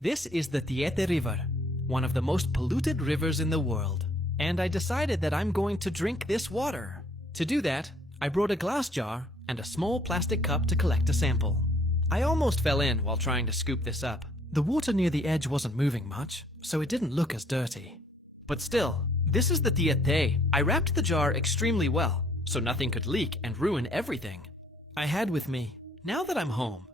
This is the Tietê River, one of the most polluted rivers in the world. And I decided that I'm going to drink this water. To do that, I brought a glass jar and a small plastic cup to collect a sample. I almost fell in while trying to scoop this up. The water near the edge wasn't moving much, so it didn't look as dirty. But still, this is the Tietê. I wrapped the jar extremely well, so nothing could leak and ruin everything I had with me. Now that I'm home,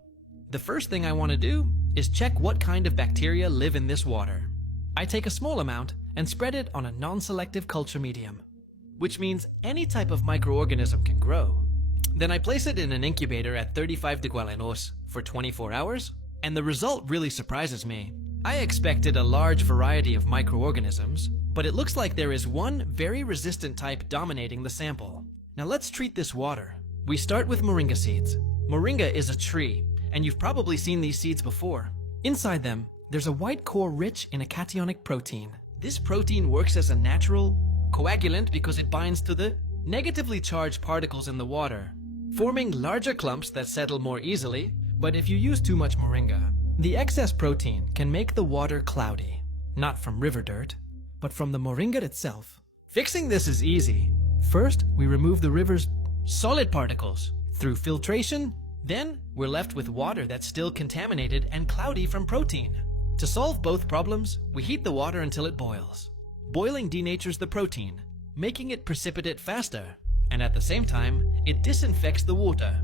the first thing I want to do is check what kind of bacteria live in this water. I take a small amount and spread it on a non-selective culture medium, which means any type of microorganism can grow. Then I place it in an incubator at 35 degrees for 24 hours, and the result really surprises me. I expected a large variety of microorganisms, but it looks like there is one very resistant type dominating the sample. Now let's treat this water. We start with moringa seeds. Moringa is a tree, and you've probably seen these seeds before. Inside them, there's a white core rich in a cationic protein. This protein works as a natural coagulant because it binds to the negatively charged particles in the water, forming larger clumps that settle more easily. But if you use too much moringa, the excess protein can make the water cloudy, not from river dirt, but from the moringa itself. Fixing this is easy. First, we remove the river's solid particles through filtration. Then, we're left with water that's still contaminated and cloudy from protein. To solve both problems, we heat the water until it boils. Boiling denatures the protein, making it precipitate faster, and at the same time, it disinfects the water.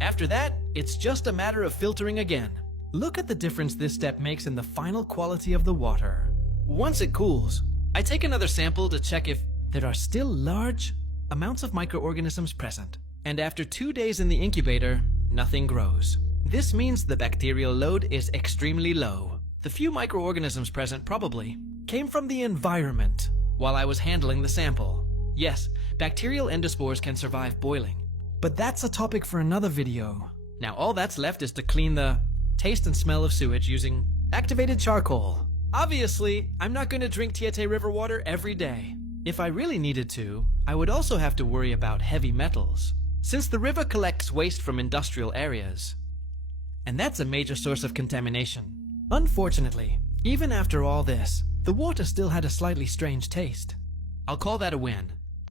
After that, it's just a matter of filtering again. Look at the difference this step makes in the final quality of the water. Once it cools, I take another sample to check if there are still large amounts of microorganisms present. And after 2 days in the incubator, nothing grows. This means the bacterial load is extremely low. The few microorganisms present probably came from the environment while I was handling the sample. Yes, bacterial endospores can survive boiling, but that's a topic for another video. Now all that's left is to clean the taste and smell of sewage using activated charcoal. Obviously, I'm not going to drink Tietê River water every day. If I really needed to, I would also have to worry about heavy metals, since the river collects waste from industrial areas, and that's a major source of contamination. Unfortunately, even after all this, the water still had a slightly strange taste. I'll call that a win.